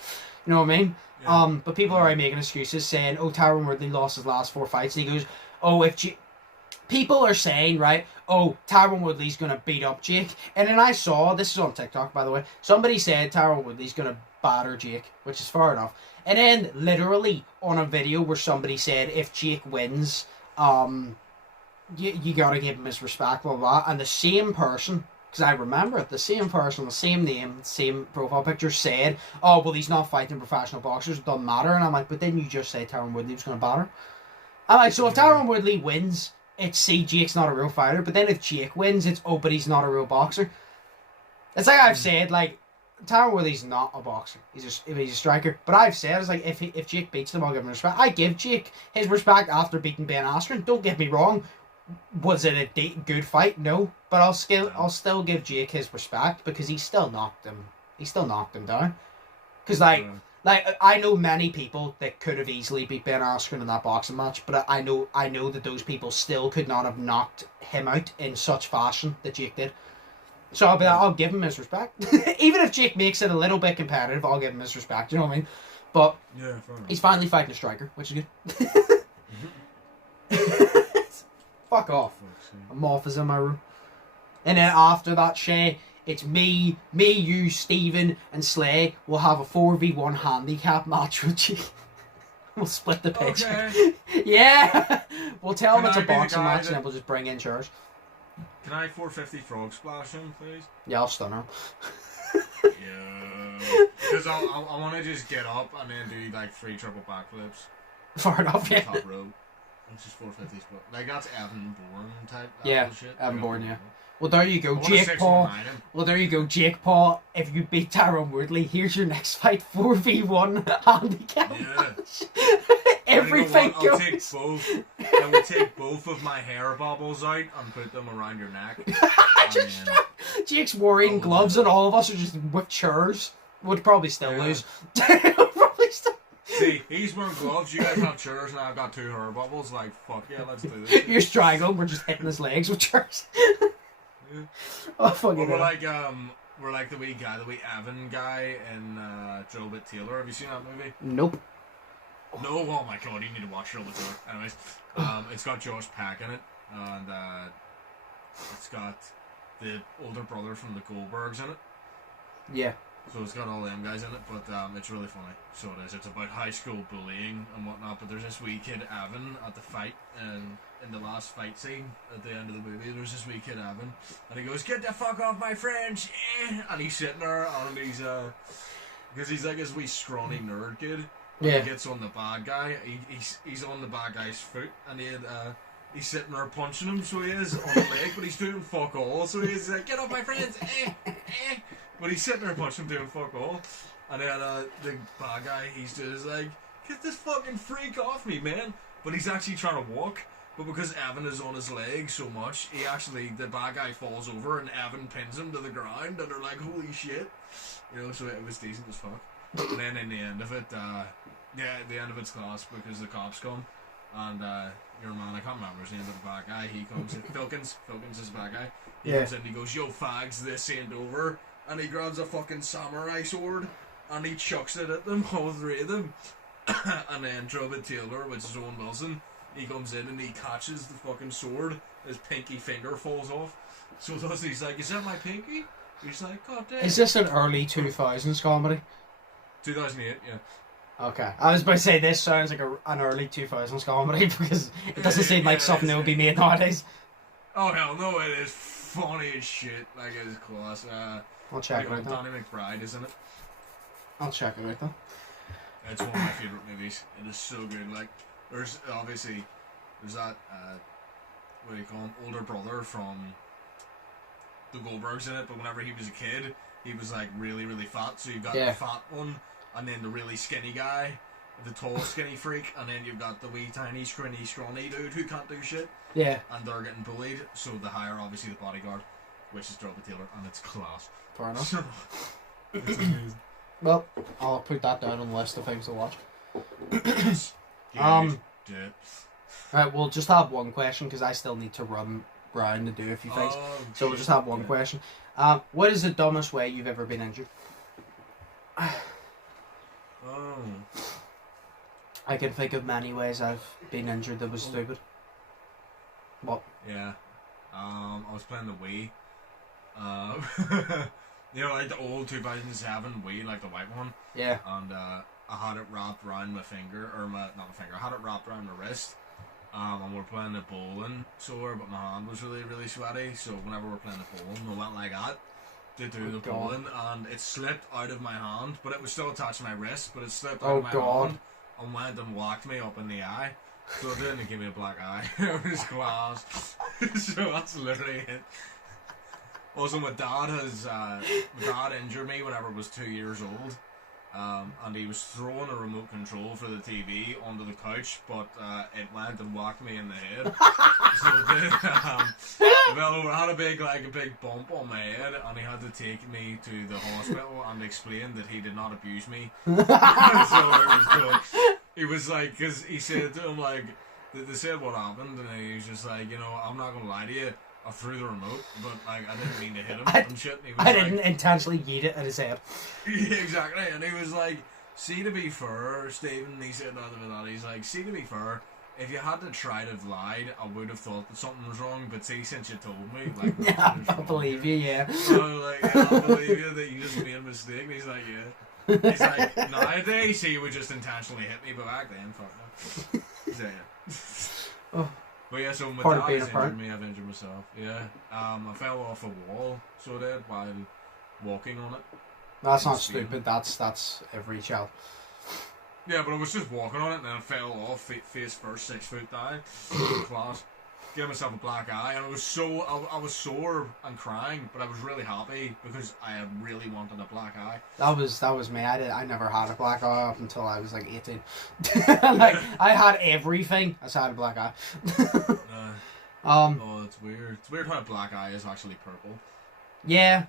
You know what I mean? Yeah. But people are already making excuses saying, oh, Tyron Woodley lost his last 4 fights. And he goes, oh, people are saying, right, oh, Tyron Woodley's going to beat up Jake. And then I saw, this is on TikTok, by the way, somebody said Tyron Woodley's going to batter Jake, which is fair enough. And then, literally, on a video where somebody said, if Jake wins, you got to give him his respect, blah, blah, blah. And the same person, because I remember it, the same person, the same name, same profile picture said, oh, well, he's not fighting professional boxers, it doesn't matter. And I'm like, but didn't you just say Tyron Woodley was going to batter? I'm like, so if Tyron Woodley wins, it's see Jake's not a real fighter, but then if Jake wins, it's oh, but he's not a real boxer. It's like I've said, like, Tyron Woodley's not a boxer. He's a striker. But I've said, it's like, if Jake beats him, I'll give him respect. I give Jake his respect after beating Ben Askren. Don't get me wrong. Was it a good fight? No. But I'll still give Jake his respect because he still knocked him down. Because, like, I know many people that could have easily beat Ben Askren in that boxing match, but I know that those people still could not have knocked him out in such fashion that Jake did. So I'll give him his respect. Even if Jake makes it a little bit competitive, I'll give him his respect, you know what I mean? But he's finally fighting a striker, which is good. Fuck off. I'm off as in my room. And then after that, Shay, it's me, you, Stephen, and Slay will have a 4v1 handicap match with you. We'll split the pitch. Okay. Yeah! We'll tell them it's a boxing match and then we'll just bring in chairs. Can I 450 frog splash him, please? Yeah, I'll stun her. Yeah. Because I want to just get up and then do like 3 triple backflips. Far enough, yeah. Top row. It's just 450 split. Like, that's Evan Bourne type. Yeah, shit. Evan Bourne, yeah. Well, there you go, Jake Paul. Well, there you go, Jake Paul. If you beat Tyron Woodley, here's your next fight: 4v1 handicap match. Everything goes. I'll take both. I will take both of my hair bubbles out and put them around your neck. Jake's wearing gloves, and all of us are just with chairs. Would probably still lose. Probably still. See, he's wearing gloves, you guys have chairs, and I've got 2 hair bubbles. Like, fuck yeah, let's do this. You're straggling, we're just hitting his legs with chairs. Yeah. Oh, fucking we're like the wee Evan guy in Drillbit Taylor. Have you seen that movie? Nope. No, oh my god, you need to watch Drillbit Taylor. Anyways, it's got Josh Peck in it, and it's got the older brother from the Goldbergs in it. Yeah. So it's got all them guys in it, but it's really funny. So it is. It's about high school bullying and whatnot, but there's this wee kid, Evan, at the fight, and in the last fight scene at the end of the movie, there's this wee kid, Evan, and he goes, "Get the fuck off my friends!" And he's sitting there, and he's, because he's like this wee scrawny nerd kid. Yeah. He gets on the bad guy, he's on the bad guy's foot, and he's sitting there punching him, so he is, on the leg, but he's doing fuck all, so he's like, "Get off my friends!" But he's sitting there punching him doing fuck all. And then the bad guy, he's just like, "Get this fucking freak off me, man." But he's actually trying to walk. But because Evan is on his leg so much, the bad guy falls over and Evan pins him to the ground. And they're like, "Holy shit." You know, so it was decent as fuck. And then in the end of it, the end of it's class because the cops come. And your man, I can't remember his name, but the bad guy, he comes in. Filkins is the bad guy. He comes in and he goes, "Yo, fags, this ain't over." And he grabs a fucking samurai sword and he chucks it at them, all 3 of them. And then Drillbit Taylor, which is Owen Wilson, he comes in and he catches the fucking sword. His pinky finger falls off. So he's like, "Is that my pinky?" He's like, "God damn." Is this an early 2000s comedy? 2008, yeah. Okay. I was about to say this sounds like an early 2000s comedy because it doesn't seem like something that would be made nowadays. Oh hell no, it is funny as shit. Like it's class. I'll check it out. Danny McBride, isn't it? I'll check it out though. It's one of my favourite movies. It is so good. Like there's that what do you call him? Older brother from the Goldbergs in it, but whenever he was a kid, he was like really, really fat. So you've got the fat one, and then the really skinny guy, the tall skinny freak, and then you've got the wee tiny scrawny dude who can't do shit. Yeah. And they're getting bullied, so they hire obviously the bodyguard, which is Drobby Taylor, and it's class. Fair enough. It's amazing. Well, I'll put that down on the list of things to watch. Alright, we'll just have one question because I still need to run round and do a few things. So we'll just have one question. What is the dumbest way you've ever been injured? I can think of many ways I've been injured that was stupid. What? Yeah. I was playing the Wii. You know, like the old 2007 Wii, like the white one. Yeah. And I had it wrapped around my finger, or not my finger, I had it wrapped around my wrist. And we're playing the bowling sore, but my hand was really, really sweaty. So whenever we're playing the bowling, we went like that to do the bowling, and it slipped out of my hand, but it was still attached to my wrist, but it slipped out of my hand and went and whacked me up in the eye. So it didn't give me a black eye. It was glass. So that's literally it. Also, my dad injured me whenever I was 2 years old. And he was throwing a remote control for the TV onto the couch, but it went and whacked me in the head. So it did. Well, I had a big bump on my head, and he had to take me to the hospital and explain that he did not abuse me. So it was cool. He was like, because he said to him, like, they said what happened, and he was just like, you know, I'm not gonna lie to you, I threw the remote, but like I didn't mean to hit him and shit. And he was didn't intentionally yeet it at his head. Yeah, exactly. And he was like, see, to be fair, Stephen, he said that, he's like, see, to be fair, if you had to try to have lied, I would have thought that something was wrong, but see, since you told me, like, yeah, I believe you, yeah. So I was like, yeah, I believe you that you just made a mistake. And he's like, yeah. He's like, nowadays, he would just intentionally hit me, but back then, fuck no. So yeah. Oh. But yeah, so my dad has injured me, I've injured myself. Yeah. I fell off a wall, so I did, while walking on it. That's not stupid, that's every child. Yeah, but I was just walking on it and then I fell off, face first, 6 foot down. Class. Gave myself a black eye, and I was sore and crying, but I was really happy because I had really wanted a black eye. That was me. I never had a black eye up until I was like 18. Like I had everything. I just had a black eye. Oh, it's weird. It's weird how a black eye is actually purple. Yeah.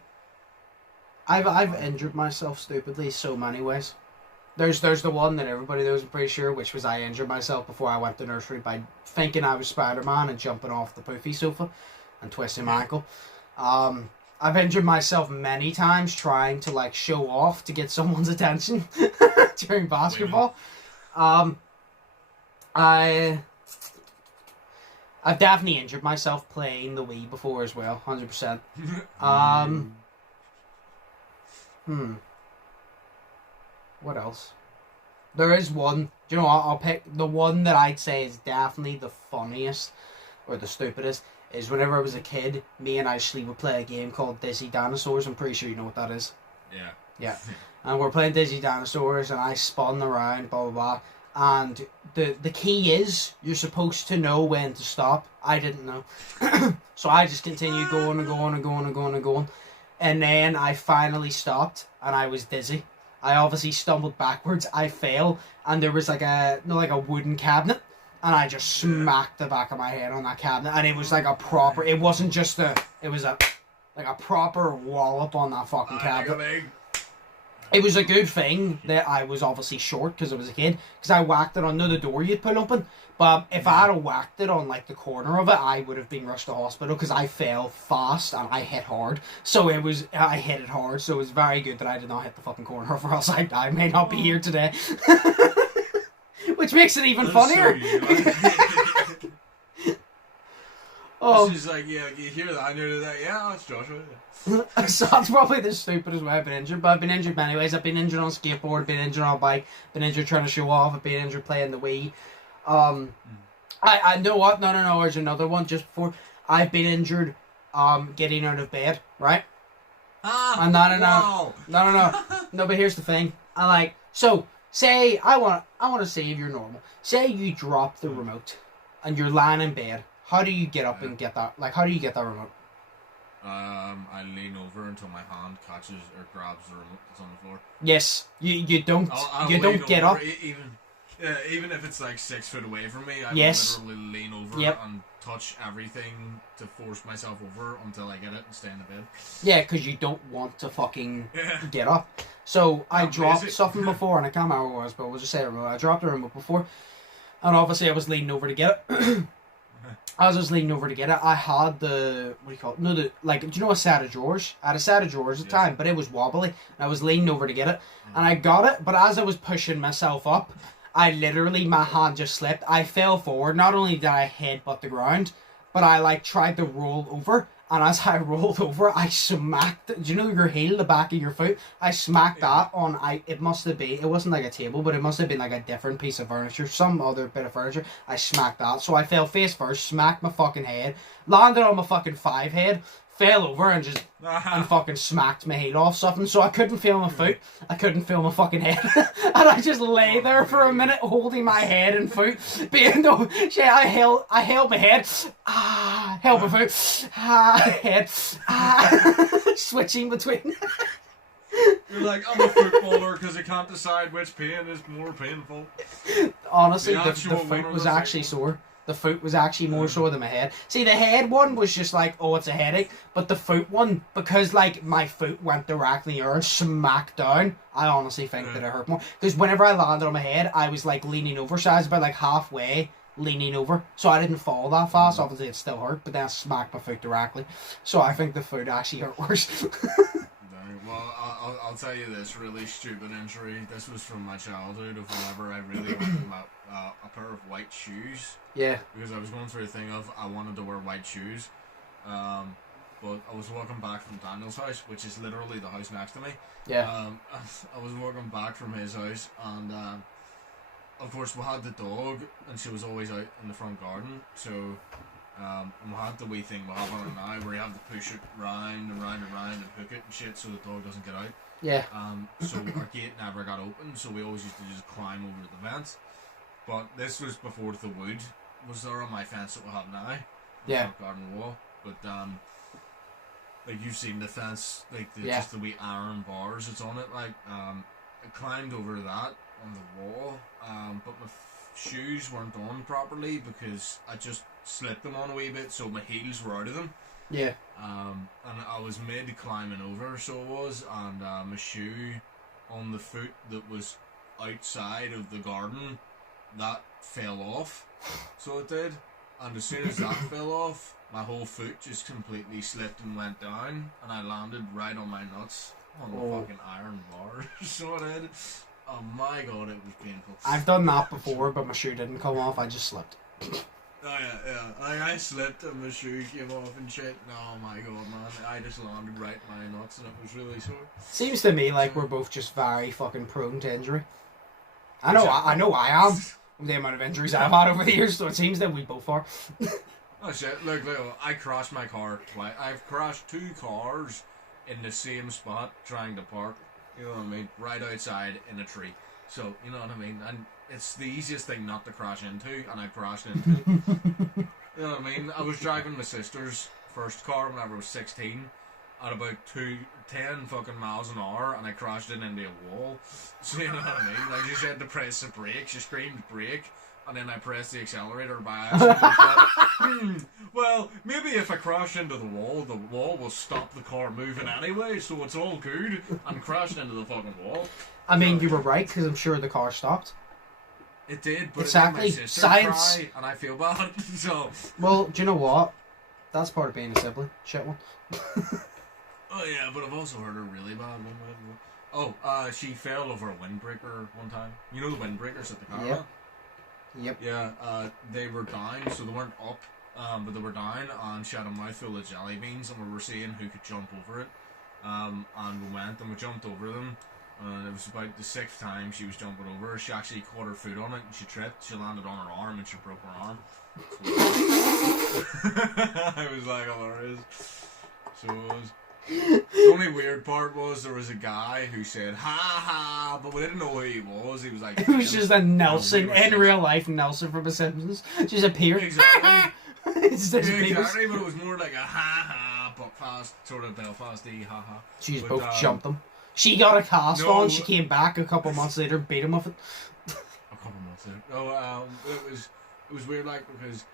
I've injured myself stupidly so many ways. There's the one that everybody knows, I'm pretty sure, which was I injured myself before I went to nursery by thinking I was Spider-Man and jumping off the poofy sofa and twisting my ankle. I've injured myself many times trying to like show off to get someone's attention during basketball. I've definitely injured myself playing the Wii before as well, 100%. What else? There is one. Do you know what? I'll pick the one that I'd say is definitely the funniest or the stupidest. Is whenever I was a kid, me and Ashley would play a game called Dizzy Dinosaurs. I'm pretty sure you know what that is. Yeah. Yeah. And we're playing Dizzy Dinosaurs, and I spun around, blah blah blah. And the key is you're supposed to know when to stop. I didn't know, so I just continued going and going and going and going and going, and then I finally stopped, and I was dizzy. I obviously stumbled backwards. I fell, and there was like a wooden cabinet, and I just smacked the back of my head on that cabinet, and it was like a proper. It wasn't just it was a proper wallop on that fucking cabinet. It was a good thing that I was obviously short because I was a kid, because I whacked it under the door you'd pull open. But if I had whacked it on like the corner of it, I would have been rushed to hospital because I fell fast and I hit hard. So I hit it hard. So it was very good that I did not hit the fucking corner, or else I may not be here today. Which makes it even funnier. So Oh. She's like, yeah, you hear that? And you're like, yeah, it's Joshua. So that's probably the stupidest way I've been injured, but I've been injured many ways. I've been injured on skateboard, been injured on a bike, been injured trying to show off, I've been injured playing the Wii. I know what? No, there's another one just before. I've been injured getting out of bed, right? I'm not in No, but here's the thing. Say I want to save your normal. Say you drop the remote and you're lying in bed. How do you get up and get that? Like, how do you get that remote? I lean over until my hand catches or grabs the remote that's on the floor. Yes, you don't I'll don't get up. Even if it's like 6 foot away from me, I yes. will literally lean over and touch everything to force myself over until I get it and stay in the bed. Yeah, because you don't want to fucking get up. So I dropped something before, and I can't remember what it was, but we'll just say a remote. I dropped a remote before, and obviously I was leaning over to get it. As I was leaning over to get it, I had the, what do you call it? No, do you know a set of drawers? I had a set of drawers at the time, but it was wobbly. And I was leaning over to get it, and I got it, but as I was pushing myself up, my hand just slipped. I fell forward. Not only did I headbutt the ground, but I tried to roll over, and as I rolled over, I smacked, do you know your heel, the back of your foot? I smacked that on, it must have been, it wasn't like a table, but it must have been like a different piece of furniture, some other bit of furniture. I smacked that, so I fell face first, smacked my fucking head, landed on my fucking 5 head, fell over and just and fucking smacked my head off something, so I couldn't feel my foot, I couldn't feel my fucking head, and I just lay there for a minute holding my head and foot, being no shit. I held my head, held my foot, head, switching between. You're like, I'm a footballer because I can't decide which pain is more painful. Honestly, the foot was actually sore. The foot was actually more sore than my head. See, the head one was just like, oh, it's a headache. But the foot one, because my foot went directly or smacked down, I honestly think that it hurt more. Because whenever I landed on my head, I was leaning over, so I was about halfway leaning over. So I didn't fall that fast. Obviously, it still hurt, but then I smacked my foot directly. So I think the foot actually hurt worse. Well, I'll tell you this really stupid injury. This was from my childhood of whenever I really wanted a pair of white shoes. Yeah. Because I was going through a thing of I wanted to wear white shoes. But I was walking back from Daniel's house, which is literally the house next to me. Yeah. I was walking back from his house, and of course we had the dog, and she was always out in the front garden. So we had the wee thing we have on it now, where you have to push it round and round and round and hook it and shit, so the dog doesn't get out. Yeah. So our gate never got open, so we always used to just climb over to the fence. But this was before the wood was there on my fence that we have now. Yeah. Garden wall. But you've seen the fence, just the wee iron bars that's on it. I climbed over that on the wall, but my shoes weren't on properly because I just slipped them on a wee bit, so my heels were out of them. Yeah. And I was mid climbing over, so it was, and my shoe on the foot that was outside of the garden, that fell off. So it did. And as soon as that fell off, my whole foot just completely slipped and went down, and I landed right on my nuts on the fucking iron bar. So it did. Oh my god, it was painful. I've done that before, but my shoe didn't come off, I just slipped. Oh yeah. I slipped and my shoe came off and shit. Oh my god, man. I just landed right in my nuts and it was really sore. Seems to me like we're both just very fucking prone to injury. I know I am. The amount of injuries I've had over the years, so it seems that we both are. Oh shit, look, I crashed my car twice. I've crashed 2 cars in the same spot trying to park, you know what I mean, right outside in a tree. So, you know what I mean? And it's the easiest thing not to crash into, and I crashed into it. You know what I mean? I was driving my sister's first car whenever I was 16 at about 10 fucking miles an hour, and I crashed it into a wall. So you know what I mean? I just had to press the brake. She screamed brake, and then I pressed the accelerator by accident. Thought, well, maybe if I crash into the wall will stop the car moving anyway, so it's all good. And crashed into the fucking wall. I mean, you were right, because I'm sure the car stopped. It did, but exactly. It made my sister Science. cry, and I feel bad. So. Well, do you know what? That's part of being a sibling. Shit one. Oh yeah, but I've also heard her really bad one. Oh, she fell over a windbreaker one time. You know the windbreakers at the car? Yep. Yeah, they were down, so they weren't up. but they were down and she had a mouthful of jelly beans, and we were seeing who could jump over it. And we went and we jumped over them. And it was about the 6th time she was jumping over. She actually caught her foot on it and she tripped. She landed on her arm and she broke her arm. I was like, hilarious. So it was. The only weird part was there was a guy who said ha ha, but we didn't know who he was. He was like, it was just a Nelson in real life. Nelson from The Simpsons just appeared. Exactly. It's just Exactly, but it was more like a ha ha, Buckfast sort of Belfast-y ha ha. She's both jumped him. She got a cast on. She came back a couple months later, beat him with it. A couple months later. No, it was weird, like, because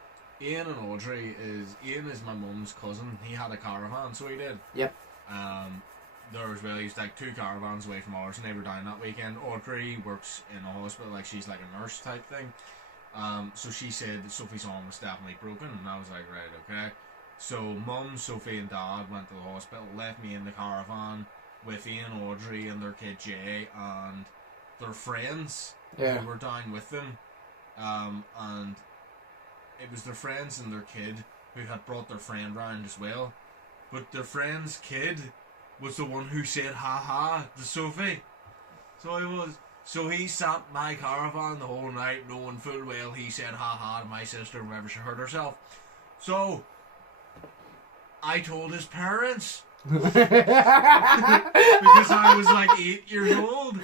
Ian is my mum's cousin. He had a caravan, so he did. Yep. There was really like 2 caravans away from ours, and they were down that weekend. Audrey works in a hospital, like she's like a nurse type thing. So she said that Sophie's arm was definitely broken, and I was like, right, okay. So Mum, Sophie, and Dad went to the hospital, left me in the caravan with Ian, Audrey, and their kid Jay, and their friends who were down with them. And it was their friends and their kid who had brought their friend round as well. But their friend's kid was the one who said ha ha to Sophie. So he sat in my caravan the whole night, knowing full well he said ha ha to my sister whenever she hurt herself. So I told his parents. Because I was like 8 years old,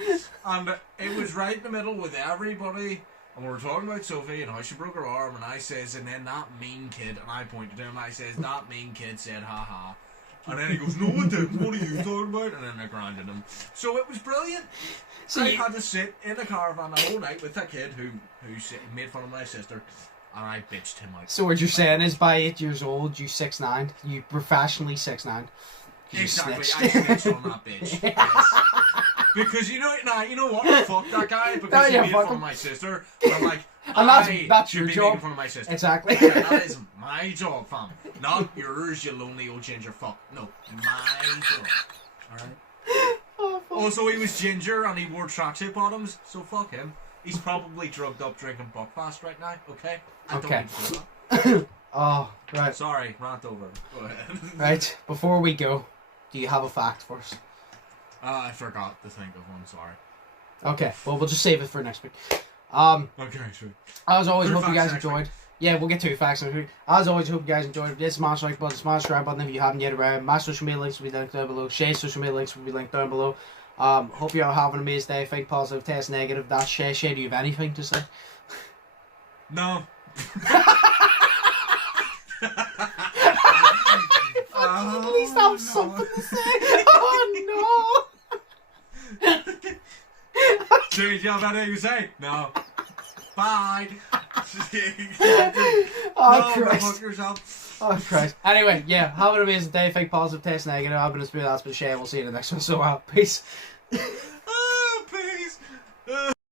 and it was right in the middle with everybody, and we were talking about Sophie and how she broke her arm, and I says, and then that mean kid, and I pointed to him, I says, that mean kid said ha ha, and then he goes, no it didn't, what are you talking about? And then I grounded him. So it was brilliant. So I had to sit in a caravan the whole night with that kid who made fun of my sister, and I bitched him out. So what you're saying is, by 8 years old, you 6'9", you professionally 6'9". Exactly, I snitched on that bitch. Yes. Because you know what? Fuck that guy, because he made fun of my sister. And I'm like, and that's your job. Making fun of my sister. Exactly. Yeah, that is my job, fam. Not yours, you lonely old ginger fuck. No, my job. Alright? Also, he was ginger and he wore tracksuit bottoms, so fuck him. He's probably drugged up drinking Buckfast right now, okay? I don't need to do that. Oh, right. Sorry, rant over. Go ahead. Right, before we go, do you have a fact for us? I forgot to think of one, sorry. Okay, well, we'll just save it for next week. Okay, sure. As always, hope you guys next enjoyed. week. Yeah, we'll get 2 facts next week. As always, hope you guys enjoyed. This smash like button, smash subscribe button if you haven't yet around. My social media links will be linked down below. Shay's social media links will be linked down below. Hope you all have an amazing day. Think positive, test negative. That's Shay. Shay, do you have anything to say? No. At least have something to say. Oh no! Dude, you have anything to say? No. Bye. Oh no, Christ! Fuck yourself. Oh Christ! Anyway, yeah, have an amazing day. Think positive, test negative. I've been a spoon. That's been Shay. We'll see you in the next one. So, peace.